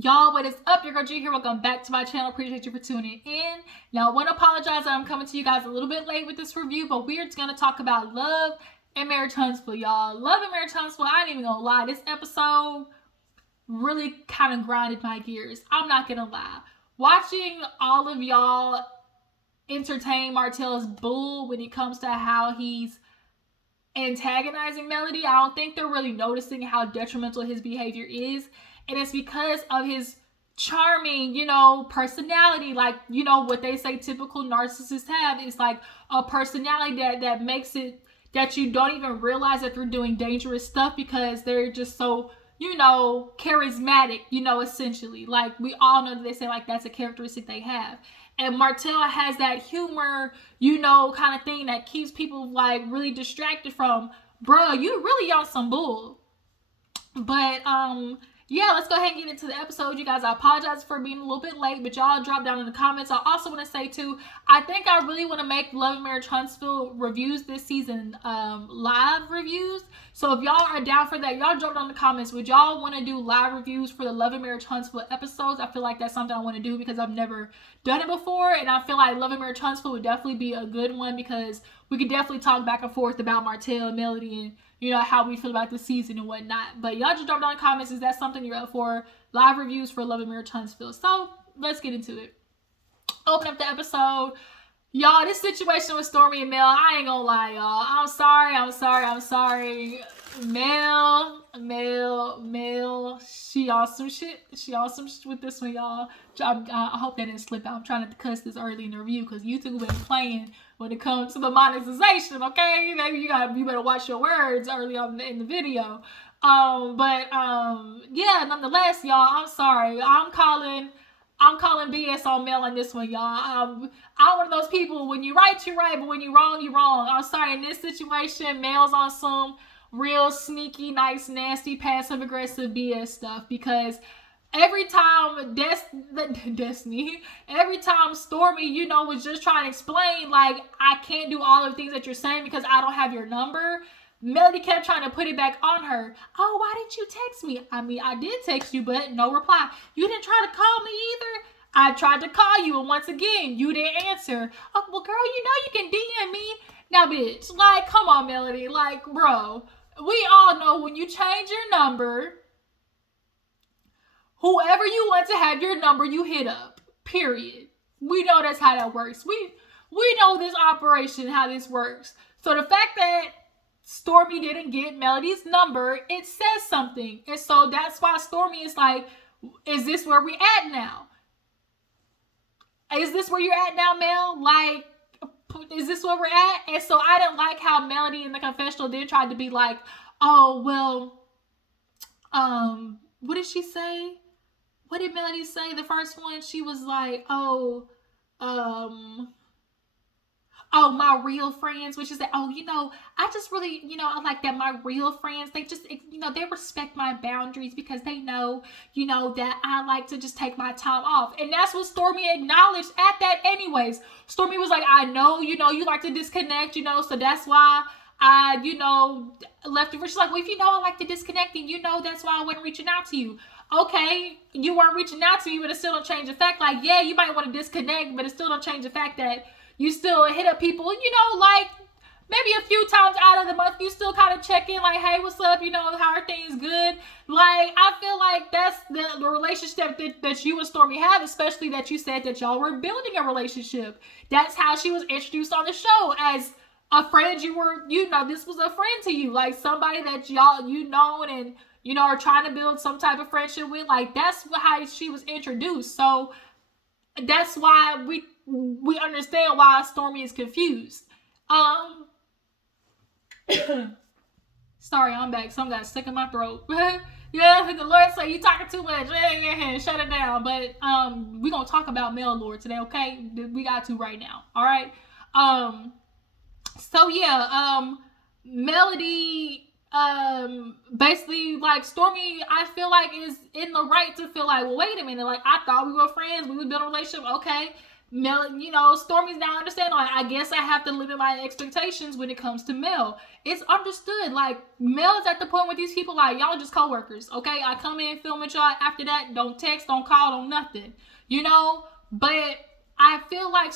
Y'all, what is up? Your girl G here. Welcome back to my channel. Appreciate you for tuning in. Now, I want to apologize that I'm coming to you guys a little bit late with this review, but we're just going to talk about Love and Marriage Huntsville, y'all. Love and Marriage Huntsville, I ain't even going to lie. This episode really kind of grinded my gears. I'm not going to lie. Watching all of y'all entertain Martell's bull when it comes to how he's antagonizing Melody, I don't think they're really noticing how detrimental his behavior is. And it's because of his charming, personality. Like, what they say typical narcissists have is like a personality that makes it that you don't even realize that they're doing dangerous stuff because they're just so, charismatic, essentially. Like, we all know that they say like that's a characteristic they have. And Martell has that humor, kind of thing that keeps people like really distracted from, bruh, you really on some bull. But yeah, let's go ahead and get into the episode. You guys, I apologize for being a little bit late, but y'all drop down in the comments. I also want to say too, I think I really want to make Love and Marriage Huntsville reviews this season, live reviews. So if y'all are down for that, y'all drop down in the comments. Would y'all want to do live reviews for the Love and Marriage Huntsville episodes? I feel like that's something I want to do because I've never done it before, and I feel like Love and Marriage Huntsville would definitely be a good one because we could definitely talk back and forth about Martell and Melody and how we feel about the season and whatnot. But y'all just drop down in the comments. Is that something you're up for? Live reviews for Love and Marriage Huntsville. So let's get into it. Open up the episode. Y'all, this situation with Stormi and Mel, I ain't gonna lie, y'all. I'm sorry. Mel. She on some shit. With this one, y'all. I hope that didn't slip out. I'm trying not to cuss this early in the review because YouTube been playing when it comes to the monetization, okay? Maybe you better watch your words early on in the video. Yeah, nonetheless, y'all, I'm sorry. I'm calling BS on Mel on this one, y'all. I'm one of those people, when you right, you're right, but when you're wrong, you're wrong. I'm sorry, in this situation, Mel's on some real sneaky, nice, nasty, passive-aggressive BS stuff because every time Destiny, every time Stormi, was just trying to explain, like, I can't do all of the things that you're saying because I don't have your number, Melody kept trying to put it back on her. Oh, why didn't you text me? I mean, I did text you, but no reply. You didn't try to call me either? I tried to call you, and once again, you didn't answer. Oh, well, girl, you can DM me. Now, bitch, like, come on, Melody. Like, bro, we all know when you change your number, whoever you want to have your number, you hit up. Period. We know that's how that works. We know this operation, how this works. So the fact that Stormi didn't get Melody's number, it says something. And so that's why Stormi is like, is this where we at now? Is this where you're at now, Mel? Like, is this where we're at? And so I didn't like how Melody in the confessional then tried to be like, oh, well, what did she say? What did Melody say? The first one, she was like, oh, my real friends, which is that, I just really, I like that my real friends, they just, they respect my boundaries because they know, that I like to just take my time off. And that's what Stormi acknowledged at that anyways. Stormi was like, I know, you like to disconnect, so that's why I, left it. She's like, well, if I like to disconnect, and that's why I wasn't reaching out to you. Okay, you weren't reaching out to me, but it still don't change the fact, like, yeah, you might want to disconnect, but it still don't change the fact that you still hit up people, like maybe a few times out of the month, you still kind of check in, like, hey, what's up? How are things good? Like, I feel like that's the relationship that you and Stormi have, especially that you said that y'all were building a relationship. That's how she was introduced on the show, as a friend. This was a friend to you, like somebody that y'all, and, are trying to build some type of friendship with. Like, that's how she was introduced. So that's why we understand why Stormi is confused. Sorry, I'm back. Something got stuck in my throat. Yeah, the Lord said you talking too much. Shut it down. But we're gonna talk about Mel Lord today, okay? We got to right now. All right. So yeah, Melody, basically, like, Stormi, I feel like is in the right to feel like, well, wait a minute, like, I thought we were friends, we would build a relationship, okay, Mel, you know, Stormi's now understanding, like, I guess I have to limit my expectations when it comes to Mel. It's understood. Like, Mel is at the point with these people, like, y'all just co-workers, okay? I come in, film with y'all. After that, don't text, don't call, don't nothing. You know? But I feel like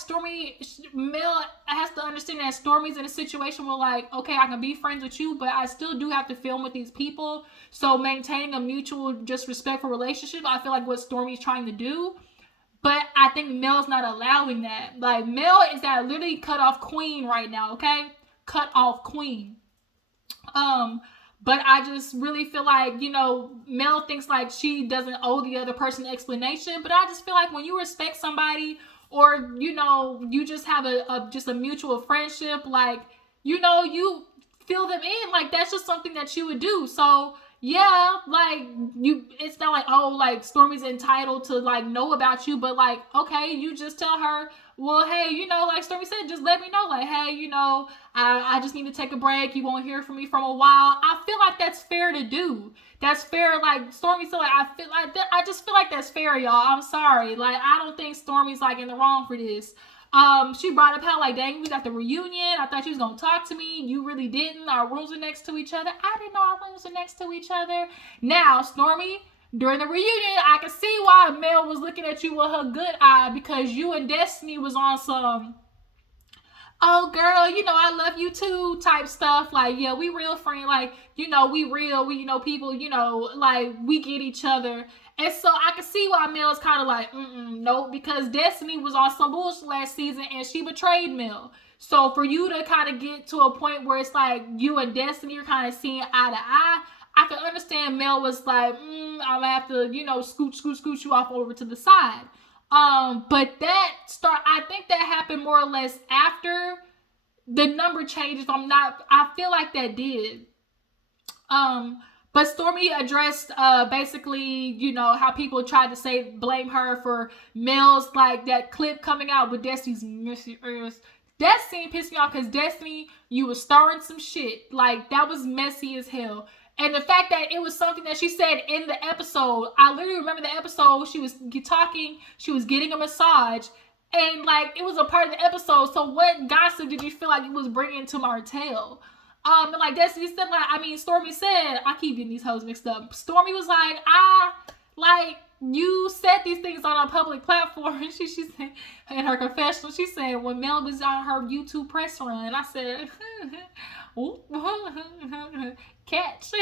Mel has to understand that Stormi's in a situation where, like, okay, I can be friends with you, but I still do have to film with these people. So maintaining a mutual, just respectful relationship, I feel like what Stormi's trying to do. But I think Mel's not allowing that. Like, Mel is that literally cut off queen right now, okay? Cut off queen. But I just really feel like, you know, Mel thinks like she doesn't owe the other person an explanation. But I just feel like when you respect somebody, or, you know, you just have just a mutual friendship, like, you know, you fill them in. Like, that's just something that you would do. So yeah, like, it's not like, oh, like, Stormi's entitled to, like, know about you, but, like, okay, you just tell her, well, hey, you know, like Stormi said, just let me know, like, hey, you know, I just need to take a break, you won't hear from me from a while. I feel like that's fair to do. That's fair. Like, Stormi said, like, I feel like that, I just feel like that's fair, y'all. I'm sorry. Like, I don't think Stormi's, like, in the wrong for this. She brought up how, like, dang, we got the reunion. I thought you was gonna talk to me. You really didn't. Our rooms are next to each other. I didn't know our rooms are next to each other. Now, Stormi, during the reunion, I can see why Mel was looking at you with her good eye, because you and Destiny was on some, oh, girl, you know, I love you too type stuff. Like, yeah, we real friend. Like, you know, we real. We, you know, people, you know, like, we get each other. And so I can see why Mel is kind of like, nope, because Destiny was on some bullshit last season and she betrayed Mel. So for you to kind of get to a point where it's like you and Destiny are kind of seeing eye to eye, I can understand Mel was like, I'm gonna have to, you know, scoot you off over to the side. But I think that happened more or less after the number changes. I feel like that did. But Stormi addressed basically, you know, how people tried to blame her for Mel's, like, that clip coming out with Destiny's messy ass. That scene pissed me off because Destiny, you was starting some shit. Like, that was messy as hell. And the fact that it was something that she said in the episode, I literally remember the episode, she was talking, she was getting a massage, and, like, it was a part of the episode. So what gossip did you feel like it was bringing to Martell? And like Destiny said, Stormi said, I keep getting these hoes mixed up. Stormi was like, you said these things on a public platform. She said in her confessional, she said when Mel was on her YouTube press run, I said, catch.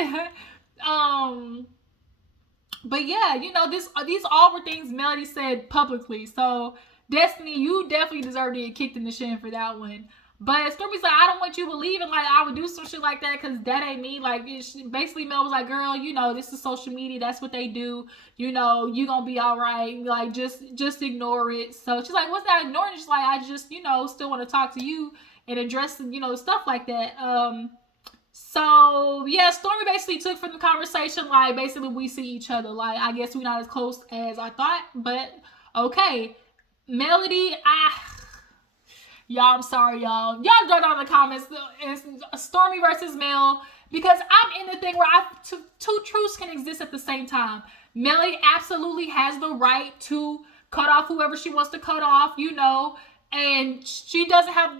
But yeah, you know, these all were things Melody said publicly. So Destiny, you definitely deserve to get kicked in the shin for that one. But Stormi's like, I don't want you believing like I would do some shit like that because that ain't me. Like, basically Mel was like, girl, you know, this is social media. That's what they do. You know, you gonna be all right. Like, just ignore it. So she's like, what's that ignoring? She's like, I just, you know, still want to talk to you and address, you know, stuff like that. So yeah, Stormi basically took from the conversation, like, basically we see each other. Like, I guess we're not as close as I thought, but okay. Melody, y'all, I'm sorry, y'all. Y'all go down in the comments. It's Stormi versus Mel, because I'm in the thing where two truths can exist at the same time. Melody absolutely has the right to cut off whoever she wants to cut off, you know, and she doesn't have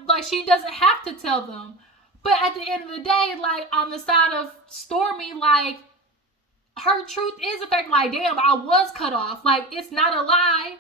to tell them. But at the end of the day, like, on the side of Stormi, like, her truth is the fact, like, damn, I was cut off. Like, it's not a lie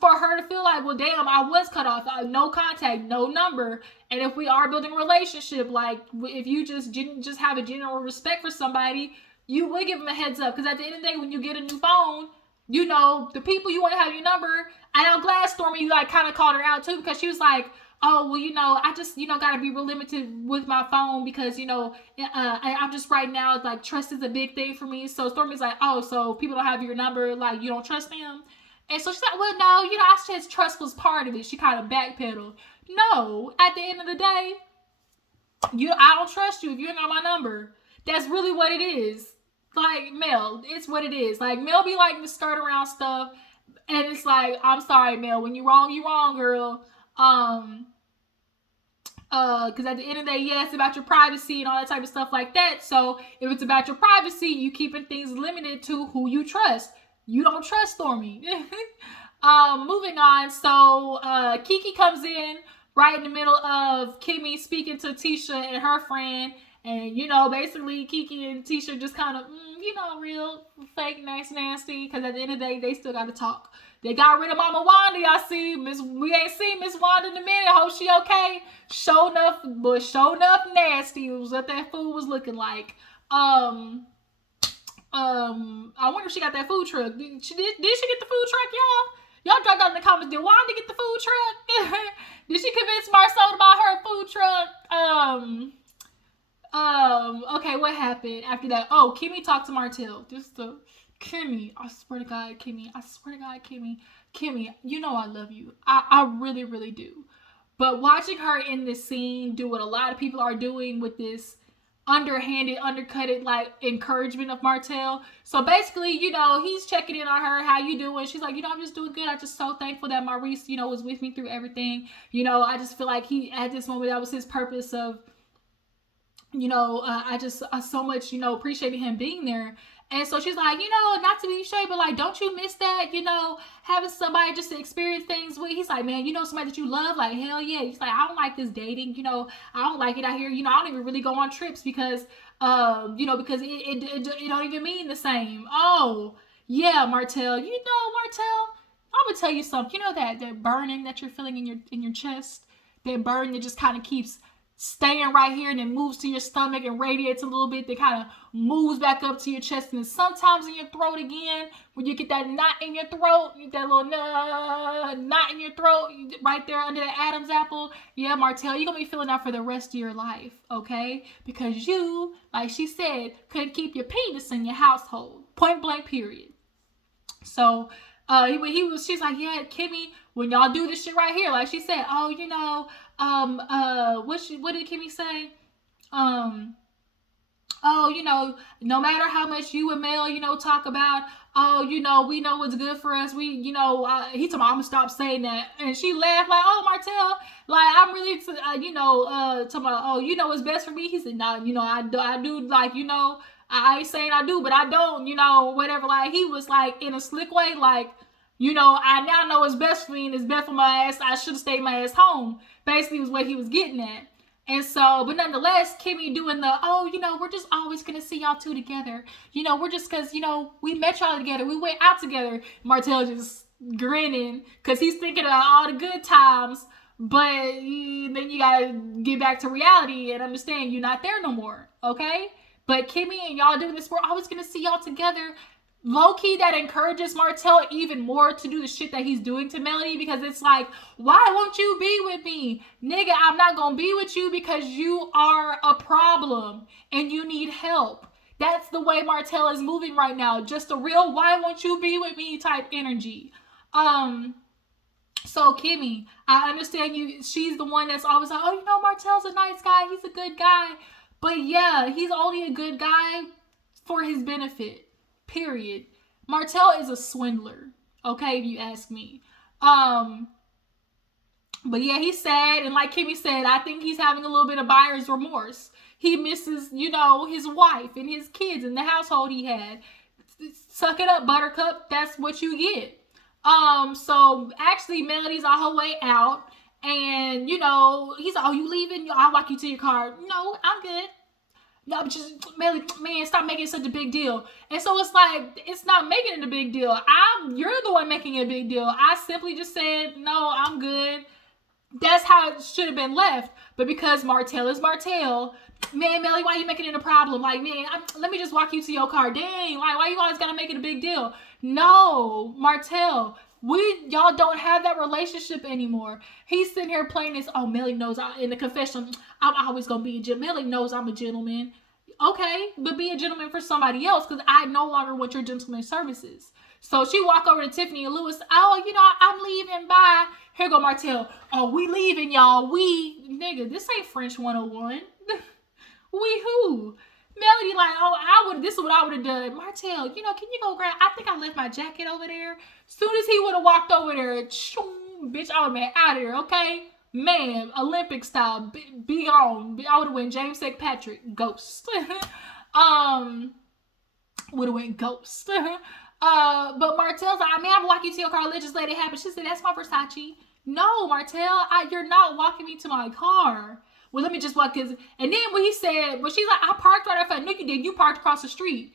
for her to feel like, well, damn, I was cut off. No contact, no number. And if we are building a relationship, like, if you just have a general respect for somebody, you would give them a heads up. Because at the end of the day, when you get a new phone, you know, the people you want to have your number. And I'm glad Stormi, like, kind of called her out, too, because she was like, oh, well, you know, I just, you know, got to be real limited with my phone because, you know, I'm just right now, like, trust is a big thing for me. So Stormi's like, oh, so people don't have your number, like, you don't trust them? And so she's like, well, no, you know, I said trust was part of it. She kind of backpedaled. No, at the end of the day, I don't trust you if you ain't got my number. That's really what it is. Like, Mel, it's what it is. Like, Mel be like to skirt around stuff, and it's like, I'm sorry, Mel, when you wrong, girl. Because at the end of the day, yeah, it's about your privacy and all that type of stuff like that. So if it's about your privacy, you keeping things limited to who you trust. you don't trust Stormi. Moving on. So Keke comes in right in the middle of Kimmi speaking to Tisha and her friend. And, you know, basically Keke and Tisha just kind of, you know, real fake, nice, nasty. Because at the end of the day, they still got to talk. They got rid of Mama Wanda, y'all see. We ain't seen Miss Wanda in a minute. Hope she okay. Show enough, but show enough nasty was what that food was looking like. I wonder if she got that food truck. Did she get the food truck, y'all? Y'all drop down in the comments. Did Wanda get the food truck? Did she convince Marcel about her food truck? Okay, what happened after that? Oh, Kimmi talked to Martell. Kimmi, I swear to God, Kimmi. Kimmi, you know I love you. I really, really do. But watching her in this scene do what a lot of people are doing with this underhanded, undercutted, like, encouragement of Martell. So basically, you know, he's checking in on her. How you doing? She's like, you know, I'm just doing good. I'm just so thankful that Maurice, you know, was with me through everything. You know, I just feel like he, at this moment, that was his purpose of, you know, I so much, you know, appreciated him being there. And so she's like, you know, not to be shady, but like, don't you miss that, you know, having somebody just to experience things with? He's like, man, you know, somebody that you love, like, hell yeah. He's like, I don't like this dating, you know, I don't like it out here. You know, I don't even really go on trips because, you know, because it don't even mean the same. Oh, yeah, Martell, you know, Martell, I'm gonna tell you something. You know that burning that you're feeling in your chest, that burn that just kind of keeps staying right here and then moves to your stomach and radiates a little bit, that kind of moves back up to your chest and then sometimes in your throat again, when you get that knot in your throat, that little knot in your throat right there under the Adam's apple. Yeah, Martell, you're gonna be feeling that for the rest of your life, okay? Because you, like she said, couldn't keep your penis in your household, point blank period. So she's like, yeah, Kimmi, when y'all do this shit right here, like she said, oh, you know, what did Kimmi say? Oh, you know, no matter how much you and Mel, you know, talk about, oh, you know, we know what's good for us. We, you know, he told me, I'm gonna stop saying that. And she laughed like, oh, Martell, like, I'm really, you know, talking about, oh, you know what's best for me? He said, nah, you know, I do, like, you know, I ain't saying I do, but I don't, you know, whatever. Like, he was like, in a slick way, like, you know, I now know what's best for me and it's best for my ass. I should have stayed my ass home. Basically was what he was getting at. And so, but nonetheless, Kimmi doing the, oh, you know, we're just always going to see y'all two together. You know, we're just, because, you know, we met y'all together. We went out together. Martell just grinning because he's thinking about all the good times. But then you got to get back to reality and understand you're not there no more. Okay? But Kimmi and y'all doing this, we're always going to see y'all together. Low-key, that encourages Martell even more to do the shit that he's doing to Melody, because it's like, why won't you be with me? Nigga, I'm not gonna be with you because you are a problem and you need help. That's the way Martell is moving right now. Just a real why won't you be with me type energy. So Kimmi, I understand you, she's the one that's always like, oh, you know, Martell's a nice guy, he's a good guy. But yeah, he's only a good guy for his benefit. Period. Martell is a swindler, okay, if you ask me. But yeah, he's sad, and like Kimmi said, I think he's having a little bit of buyer's remorse. He misses, you know, his wife and his kids and the household he had. Suck it up, Buttercup. That's what you get. So actually, Melody's on her way out, and you know, he's like, oh, you leaving? I'll walk you to your car. No, I'm good. No, but just, man, stop making it such a big deal. And so it's like, it's not making it a big deal. You're the one making it a big deal. I simply just said, no, I'm good. That's how it should have been left. But because Martell is Martell, man, Melly, why are you making it a problem? Like, man, let me just walk you to your car. Dang, like, why you always gotta make it a big deal? No, Martell, y'all don't have that relationship anymore. He's sitting here playing this, oh, Melly knows, in the confession, I'm always gonna be a gentleman. Melly knows I'm a gentleman. Okay, but be a gentleman for somebody else, because I no longer want your gentleman services. So she walk over to Tiffany and Lewis. Oh, you know, I'm leaving. Bye. Here go Martell. Oh, we leaving, y'all. Nigga, this ain't French 101. We who? Melody like, oh, this is what I would have done. Martell, you know, can you go grab, I think I left my jacket over there. Soon as he would have walked over there, bitch, I would have been out of there, okay? Man, Olympic style, be on. I would have went James St. Patrick, ghost. Would have went ghost. But Martell's like, I mean, I'm walk you to your car. Let's just let it happen. She said, that's my Versace. No, Martell, you're not walking me to my car. Well, let me just walk his. And then when he said, well, she's like, I parked right off. No, you did. You parked across the street.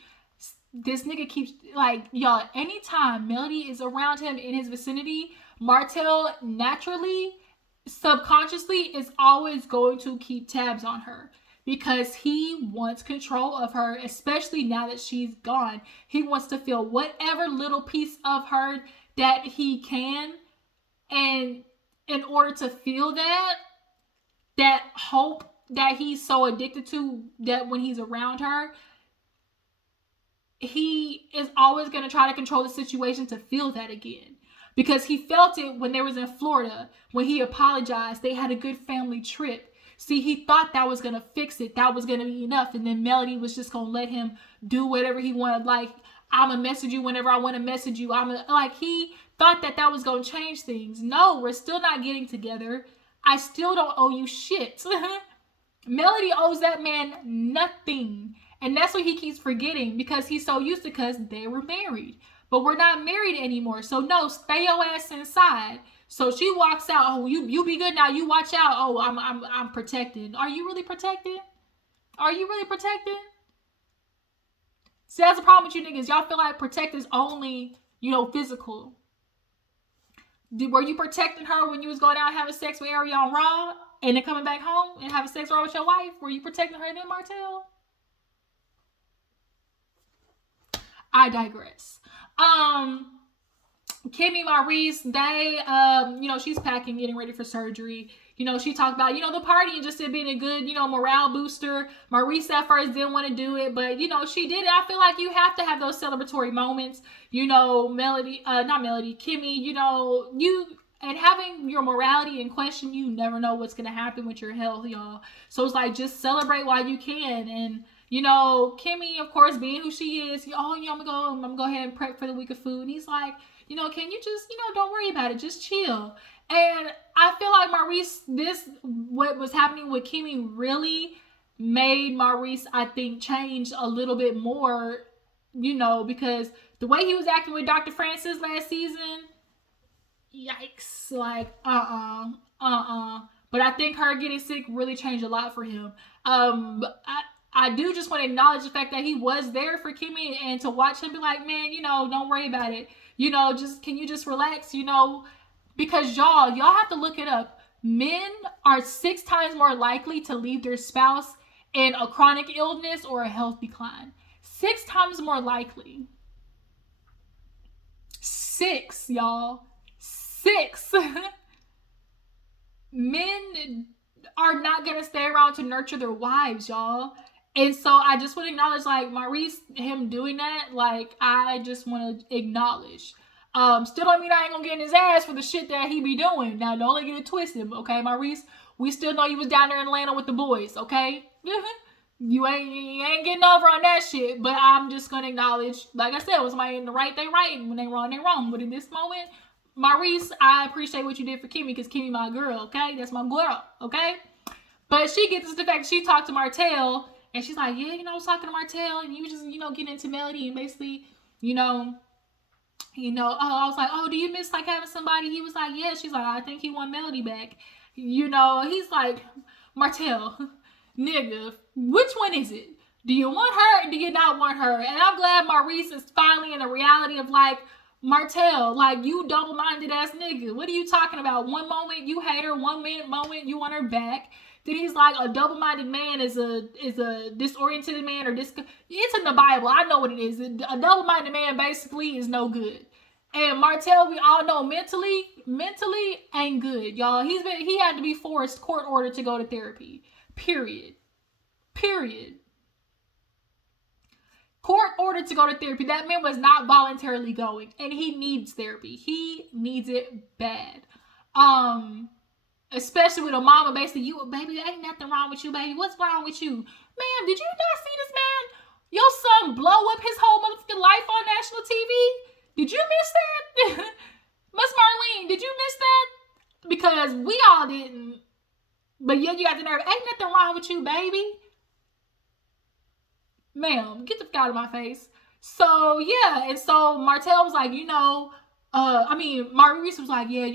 This nigga keeps, like, y'all, anytime Melody is around him in his vicinity, Martell naturally, subconsciously, is always going to keep tabs on her. Because he wants control of her, especially now that she's gone. He wants to feel whatever little piece of her that he can. And in order to feel that hope that he's so addicted to, that when he's around her, he is always going to try to control the situation to feel that again. Because he felt it when they was in Florida, when he apologized. They had a good family trip. See, he thought that was going to fix it. That was going to be enough. And then Melody was just going to let him do whatever he wanted. Like, I'm going to message you whenever I want to message you. He thought that was going to change things. No, we're still not getting together. I still don't owe you shit. Melody owes that man nothing. And that's what he keeps forgetting because he's so used to, because they were married. But we're not married anymore. So no, stay your ass inside. So she walks out. Oh, you be good now. You watch out. Oh, I'm protected. Are you really protected? Are you really protected? See, that's the problem with you niggas. Y'all feel like protect is only, physical. Were you protecting her when you was going out and having sex with Ariana Raw and then coming back home and having sex with your wife? Were you protecting her then, Martell? I digress. Kimmi, Maurice, they, she's packing, getting ready for surgery. She talked about, the party and just it being a good, morale booster. Maurice at first didn't want to do it, but, she did it. I feel like you have to have those celebratory moments. Kimmi, and having your morality in question, you never know what's going to happen with your health, y'all. So it's like, just celebrate while you can. And, Kimmi, of course, being who she is, I'm gonna go ahead and prep for the week of food. And he's like, can you just, don't worry about it. Just chill. And I feel like Maurice, what was happening with Kimmi really made Maurice, I think, change a little bit more, because the way he was acting with Dr. Francis last season, yikes, like, But I think her getting sick really changed a lot for him. I do just want to acknowledge the fact that he was there for Kimmi and to watch him be like, man, don't worry about it. Can you just relax, because y'all have to look it up. Men are 6 times more likely to leave their spouse in a chronic illness or a health decline. 6 times more likely. 6, y'all. 6. Men are not going to stay around to nurture their wives, y'all. And so I just want to acknowledge, like, Maurice, him doing that, like, I just want to acknowledge. Still don't mean I ain't gonna get in his ass for the shit that he be doing. Now, don't let it twisted, okay, Maurice? We still know you was down there in Atlanta with the boys, okay? You ain't getting over on that shit, but I'm just gonna acknowledge, like I said, when somebody in the right, they right, and when they wrong, they wrong. But in this moment, Maurice, I appreciate what you did for Kimmi, because Kimmi my girl, okay? That's my girl, okay? But she gets to the fact that she talked to Martell, and she's like, yeah, I was talking to Martell, and you just, getting into Melody, and basically, I was like, oh, do you miss, like, having somebody? He was like, yeah. She's like, I think he want Melody back. He's like, Martell, nigga, which one is it? Do you want her or do you not want her? And I'm glad Maurice is finally in the reality of, like, Martell, like, you double-minded ass nigga. What are you talking about? One moment you hate her, one moment you want her back. Then he's like, a double-minded man is a disoriented man, or it's in the Bible. I know what it is. A double-minded man basically is no good. And Martell, we all know mentally ain't good, y'all. He had to be forced, court ordered to go to therapy. Period. Court ordered to go to therapy. That man was not voluntarily going, and he needs therapy. He needs it bad. Especially with a mama, basically, baby, ain't nothing wrong with you, baby. What's wrong with you? Ma'am, did you not see this man? Your son blow up his whole motherfucking life on national TV? Did you miss that? Miss Marlene, did you miss that? Because we all didn't. But yeah, you got the nerve. Ain't nothing wrong with you, baby. Ma'am, get the fuck out of my face. So yeah, and so Martell was like, Maurice was like, yeah,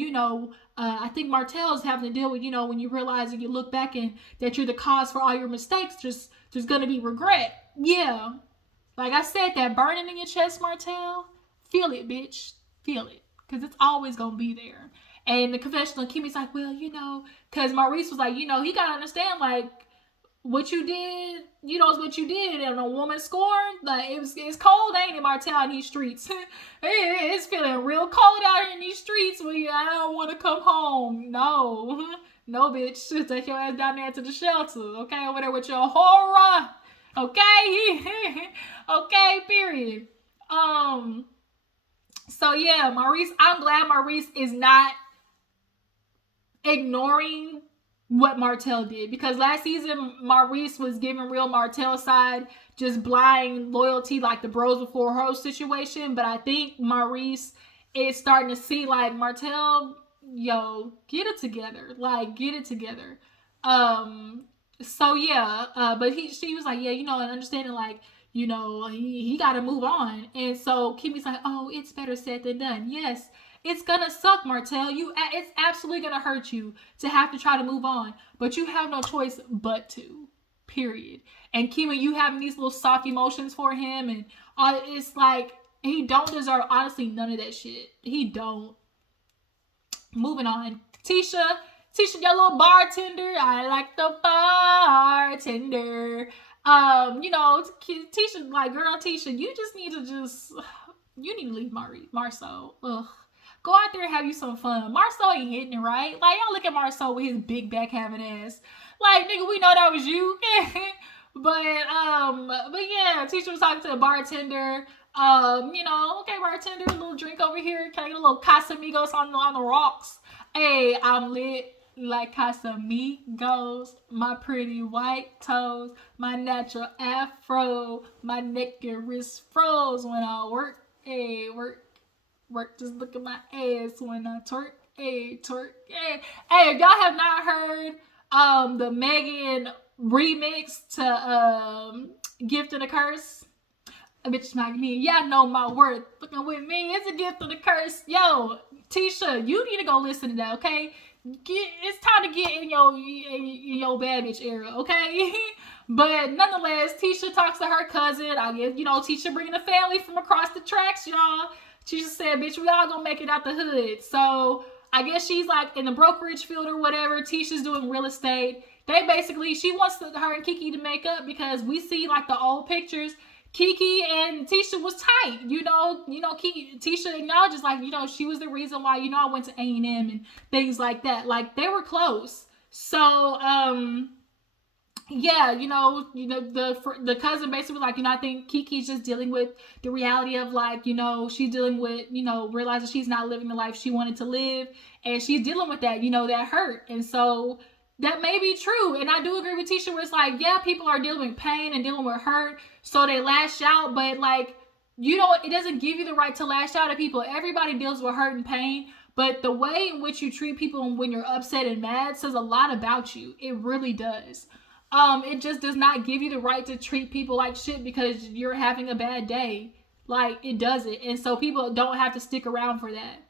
I think Martell's having to deal with, when you realize and you look back and that you're the cause for all your mistakes, there's gonna be regret. Yeah, like I said, that burning in your chest, Martell, feel it, bitch, feel it, because it's always gonna be there. And the confessional, Kimmi's like, well, because Maurice was like, he gotta understand, like, what you did, is what you did, and a woman scorned. Like it's cold, ain't it, Martell, in these streets? It's feeling real cold out here in these streets. I don't want to come home. No, no, bitch, take your ass down there to the shelter, okay, over there with your horror, okay, okay, period. So yeah, Maurice. I'm glad Maurice is not ignoring what Martell did, because last season Maurice was giving real Martell side, just blind loyalty, like the bros before hoes situation. But I think Maurice is starting to see, like, Martell, yo, get it together, like, get it together. So yeah, but she was like, yeah, and understanding, like, he got to move on. And so Kimmi's like, oh, it's better said than done. Yes, it's gonna suck, Martell. It's absolutely gonna hurt you to have to try to move on, but you have no choice but to. Period. And Kimmi, you having these little soft emotions for him, and it's like he don't deserve, honestly, none of that shit. He don't. Moving on, Tisha, your little bartender. I like the bartender. Tisha, like, girl, Tisha, you need to leave Marceau. Ugh. Go out there and have you some fun. Marceau ain't hitting it, right? Like, y'all look at Marceau with his big back having ass. Like, nigga, we know that was you. but yeah, Tisha was talking to the bartender. Okay, bartender, a little drink over here. Can I get a little Casamigos on the rocks? Hey, I'm lit like Casamigos. My pretty white toes, my natural afro, my neck and wrist froze when I work. Hey, work. Just look at my ass when I twerk. Hey, twerk. Hey, if y'all have not heard the Megan remix to Gift and a Curse, a bitch smack me. Y'all know my worth. Looking with me, it's a gift and a curse. Yo, Tisha, you need to go listen to that, okay? It's time to get in your bad bitch era, okay? But nonetheless, Tisha talks to her cousin. I guess, Tisha bringing the family from across the tracks, y'all. She just said, bitch, we all gonna make it out the hood. So I guess she's like in the brokerage field or whatever. Tisha's doing real estate. She wants her and Keke to make up, because we see, like, the old pictures. Keke and Tisha was tight. Tisha acknowledges, like, she was the reason why, I went to A&M and things like that. Like, they were close. So, yeah, the cousin basically was like, I think Keke's just dealing with the reality of, like, she's dealing with, realizing she's not living the life she wanted to live, and she's dealing with that, that hurt. And so that may be true. And I do agree with Tisha, where it's like, yeah, people are dealing with pain and dealing with hurt, so they lash out, but, like, it doesn't give you the right to lash out at people. Everybody deals with hurt and pain, but the way in which you treat people when you're upset and mad says a lot about you. It really does. It just does not give you the right to treat people like shit because you're having a bad day. Like, it doesn't. And so people don't have to stick around for that.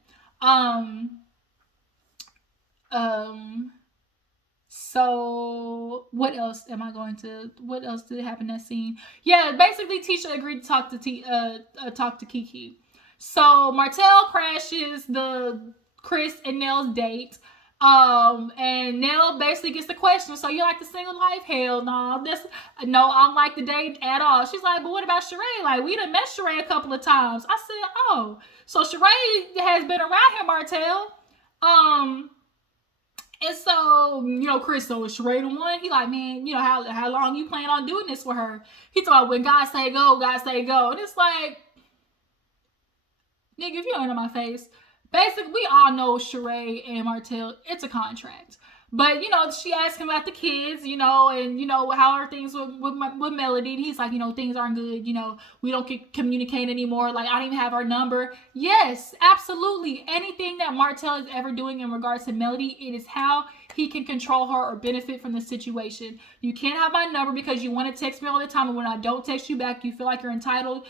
So what else did happen in that scene? Yeah, basically Tisha agreed to talk to Keke. So Martell crashes the Chris and Nell's date. And Nell basically gets the question, so you like the single life? Hell no. No, I don't like the date at all. She's like, but what about Sheree? Like, we done met Sheree a couple of times. I said, oh, so Sheree has been around here, Martell. And so, Chris, so is Sheree the one? He like, man, how long you plan on doing this with her? He thought, when God say go, God say go. And it's like, nigga, if you don't know my face, basically, we all know Sheree and Martell, it's a contract. But, she asked him about the kids, and, how are things with Melody. And he's like, things aren't good. We don't communicate anymore. Like, I don't even have our number. Yes, absolutely. Anything that Martell is ever doing in regards to Melody, it is how he can control her or benefit from the situation. You can't have my number because you want to text me all the time. And when I don't text you back, you feel like you're entitled.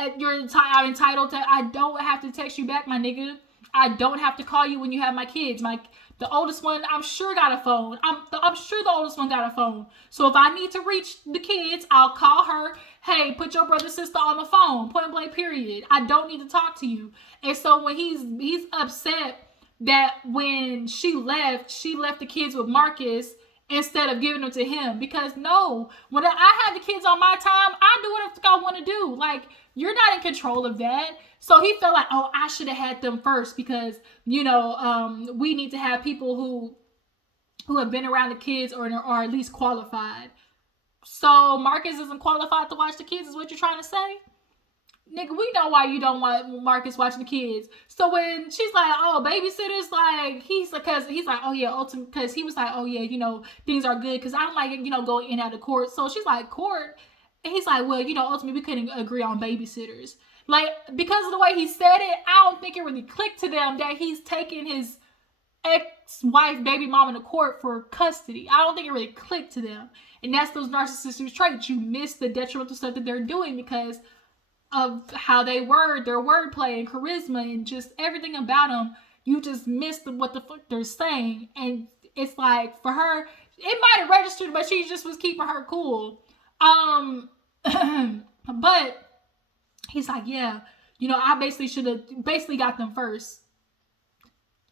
I'm entitled to. I don't have to text you back, my nigga. I don't have to call you when you have my kids. The oldest one, I'm sure got a phone. I'm sure the oldest one got a phone. So if I need to reach the kids, I'll call her. Hey, put your brother, sister on the phone. Point blank, period. I don't need to talk to you. And so when he's upset that when she left the kids with Marcus instead of giving them to him. Because no, when I have the kids on my time, I do what I want to do. Like, you're not in control of that. So he felt like, oh, I should have had them first because, we need to have people who have been around the kids or are at least qualified. So Marcus isn't qualified to watch the kids is what you're trying to say? Nigga, we know why you don't want Marcus watching the kids. So when she's like, oh, babysitters, like, he's like, oh yeah, ultimately, because he was like, oh yeah, things are good because I don't like, going in and out of court. So she's like, court? And he's like, well, ultimately we couldn't agree on babysitters. Like, because of the way he said it, I don't think it really clicked to them that he's taking his ex-wife, baby mama to court for custody. I don't think it really clicked to them. And that's those narcissistic traits. You miss the detrimental stuff that they're doing because of how they their wordplay and charisma and just everything about them. You just missed what the fuck they're saying. And it's like, for her, it might have registered, but she just was keeping her cool. But he's like, yeah, I basically should have got them first.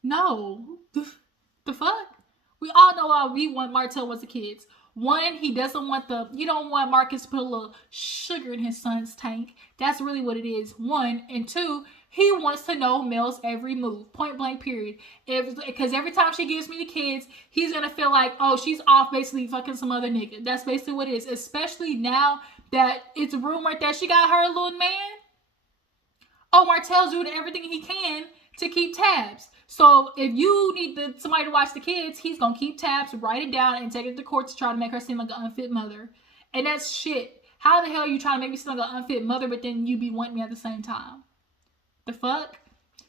No. The fuck? We all know why we want Martell wants the kids. One, he doesn't want you don't want Marcus to put a little sugar in his son's tank. That's really what it is. One. And two, he wants to know Mel's every move. Point blank, period. Because every time she gives me the kids, he's going to feel like, oh, she's off basically fucking some other nigga. That's basically what it is. Especially now that it's rumored that she got her little man. Oh, Martell's doing everything he can to keep tabs. So if you need somebody to watch the kids, he's going to keep tabs, write it down, and take it to court to try to make her seem like an unfit mother. And that's shit. How the hell are you trying to make me seem like an unfit mother, but then you be wanting me at the same time? The fuck?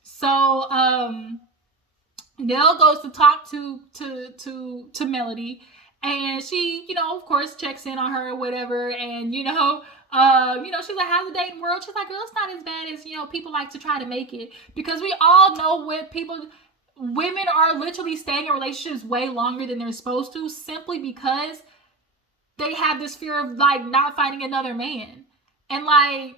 So, Nell goes to talk to Melody, and she, of course, checks in on her or whatever, and, she's like, how's the dating world? She's like, girl, it's not as bad as, people like to try to make it. Because we all know women are literally staying in relationships way longer than they're supposed to simply because they have this fear of, like, not finding another man. And, like,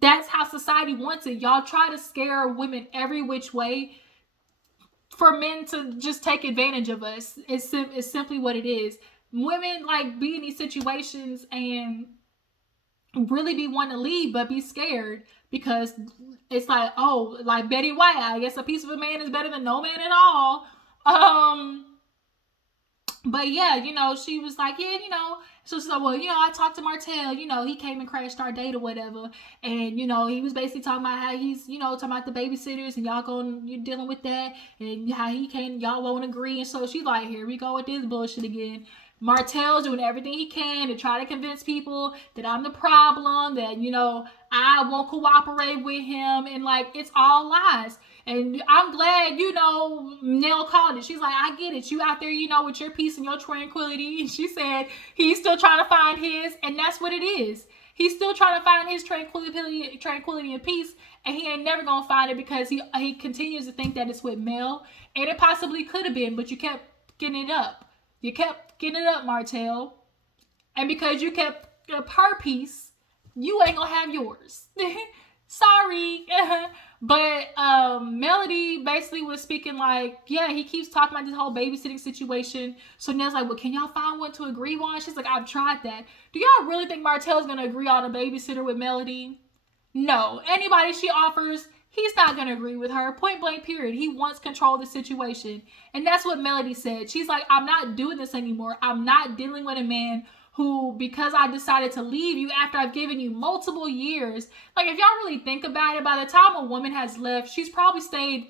that's how society wants it. Y'all try to scare women every which way for men to just take advantage of us. It's simply what it is. Women, like, be in these situations and really be wanting to leave but be scared because it's like, oh, like Betty White, I guess a piece of a man is better than no man at all. But yeah, she was like, yeah, so she's like, well, I talked to Martell, he came and crashed our date or whatever, and he was basically talking about how he's talking about the babysitters and you're dealing with that, and how he can't, y'all won't agree. And so she's like, here we go with this bullshit again. Martell's doing everything he can to try to convince people that I'm the problem, that, I won't cooperate with him. And, like, it's all lies. And I'm glad, Nell called it. She's like, I get it. You out there, with your peace and your tranquility. And she said he's still trying to find his. And that's what it is. He's still trying to find his tranquility and peace. And he ain't never going to find it because he continues to think that it's with Mel. And it possibly could have been, but you kept getting it up. You kept getting it up, Martell. And because you kept her piece, you ain't gonna have yours. Sorry. But Melody basically was speaking like, yeah, he keeps talking about this whole babysitting situation. So Nell's like, well, can y'all find one to agree on? She's like, I've tried that. Do y'all really think Martell's gonna agree on a babysitter with Melody? No. Anybody she offers, he's not going to agree with her. Point blank, period. He wants control of the situation. And that's what Melody said. She's like, I'm not doing this anymore. I'm not dealing with a man who, because I decided to leave you after I've given you multiple years. Like, if y'all really think about it, by the time a woman has left, she's probably stayed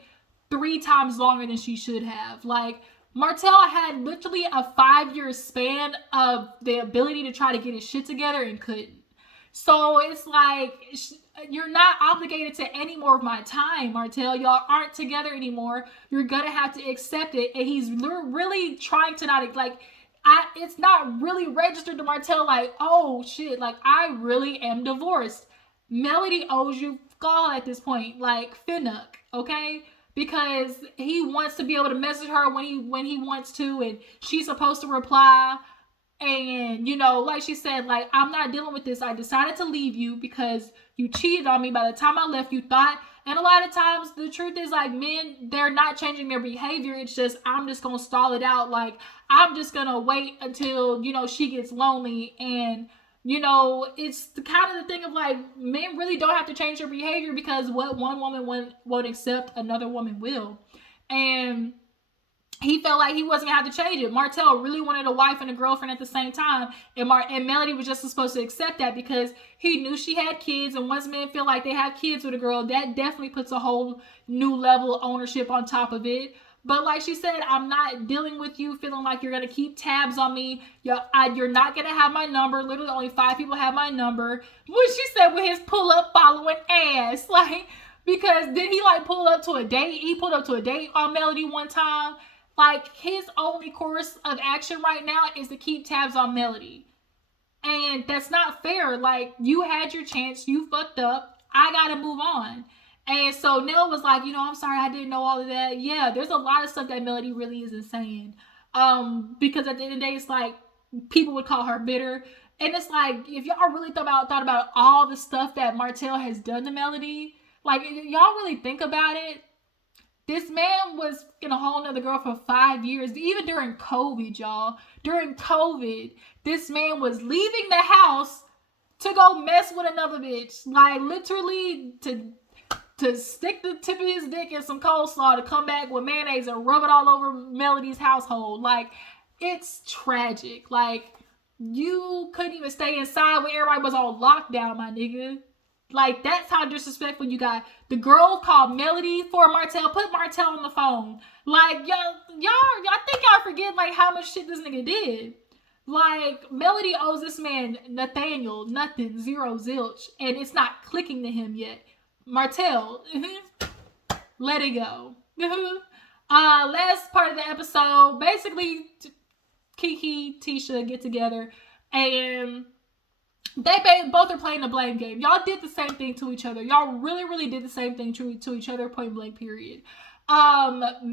3 times longer than she should have. Like, Martell had literally a 5-year span of the ability to try to get his shit together and couldn't. So it's like, you're not obligated to any more of my time, Martell. Y'all aren't together anymore. You're gonna have to accept it. And he's really trying to not, like, it's not really registered to Martell like, oh shit, like, I really am divorced. Melody owes you gall at this point, like Finnuck, okay? Because he wants to be able to message her when he wants to, and she's supposed to reply. And, you know, like she said, like, I'm not dealing with this. I decided to leave you because you cheated on me. By the time I left, you thought. And a lot of times, the truth is, like, men, they're not changing their behavior. It's just, I'm just going to stall it out. Like, I'm just going to wait until, you know, she gets lonely. And, you know, it's the kind of the thing of, like, men really don't have to change their behavior because what one woman won't accept, another woman will. And he felt like he wasn't gonna have to change it. Martell really wanted a wife and a girlfriend at the same time, and Melody was just supposed to accept that because he knew she had kids. And once men feel like they have kids with a girl, that definitely puts a whole new level of ownership on top of it. But like she said, I'm not dealing with you feeling like you're gonna keep tabs on me. You're not gonna have my number. Literally, only 5 people have my number. What she said with his pull up following ass, like, because then he like pulled up to a date. He pulled up to a date on Melody one time. Like, his only course of action right now is to keep tabs on Melody. And that's not fair. Like, you had your chance. You fucked up. I gotta move on. And so Nell was like, you know, I'm sorry, I didn't know all of that. Yeah, there's a lot of stuff that Melody really isn't saying. Because at the end of the day, it's like, people would call her bitter. And it's like, if y'all really thought about all the stuff that Martell has done to Melody, like, y'all really think about it, this man was in a whole nother girl for 5 years. Even during COVID, y'all. During COVID, this man was leaving the house to go mess with another bitch. Like, literally, to stick the tip of his dick in some coleslaw to come back with mayonnaise and rub it all over Melody's household. Like, it's tragic. Like, you couldn't even stay inside when everybody was on lockdown, my nigga. Like, that's how disrespectful you got. The girl called Melody for Martell. Put Martell on the phone. Like, y'all think y'all forget, like, how much shit this nigga did. Like, Melody owes this man Nathaniel nothing, zero zilch. And it's not clicking to him yet. Martell, let it go. Last part of the episode, basically, Keke, Tisha get together. And they both are playing the blame game. Y'all did the same thing to each other. Y'all really, really did the same thing to each other, point blank, period. Keke,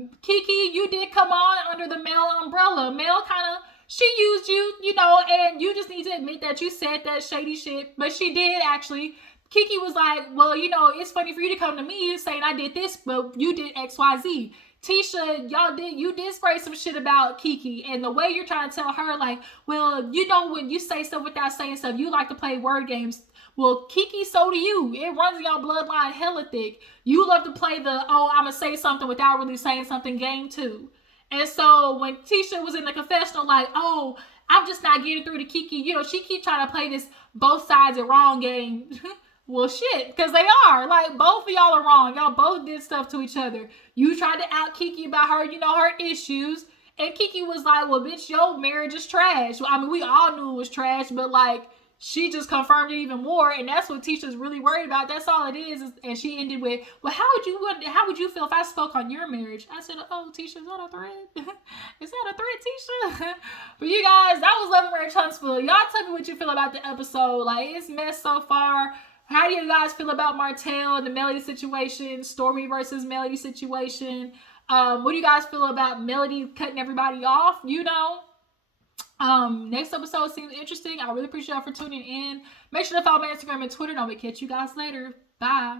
you did come on under the Mel umbrella. Mel kind of, she used you, you know, and you just need to admit that you said that shady shit. But she did actually. Keke was like, well, you know, it's funny for you to come to me saying I did this, but you did XYZ. Tisha, you did spray some shit about Keke, and the way you're trying to tell her, like, well, you know, when you say stuff without saying stuff, you like to play word games. Well, Keke, so do you. It runs in y'all bloodline hella thick. You love to play the, oh, I'm gonna say something without really saying something game too. And so when Tisha was in the confessional, like, oh, I'm just not getting through to Keke, you know, she keep trying to play this both sides are wrong game. Well, shit, because they are. Like, both of y'all are wrong. Y'all both did stuff to each other. You tried to out Keke about her, you know, her issues. And Keke was like, well, bitch, your marriage is trash. Well, I mean, we all knew it was trash, but, like, she just confirmed it even more. And that's what Tisha's really worried about. That's all it is. And she ended with, well, how would you feel if I spoke on your marriage? I said, oh, Tisha, is that a threat? Is that a threat, Tisha? But you guys, that was Love and Marriage Huntsville. Y'all tell me what you feel about the episode. Like, it's messed so far. How do you guys feel about Martell and the Melody situation, Stormi versus Melody situation? What do you guys feel about Melody cutting everybody off? You know, next episode seems interesting. I really appreciate y'all for tuning in. Make sure to follow my Instagram and Twitter, and I'll catch you guys later. Bye.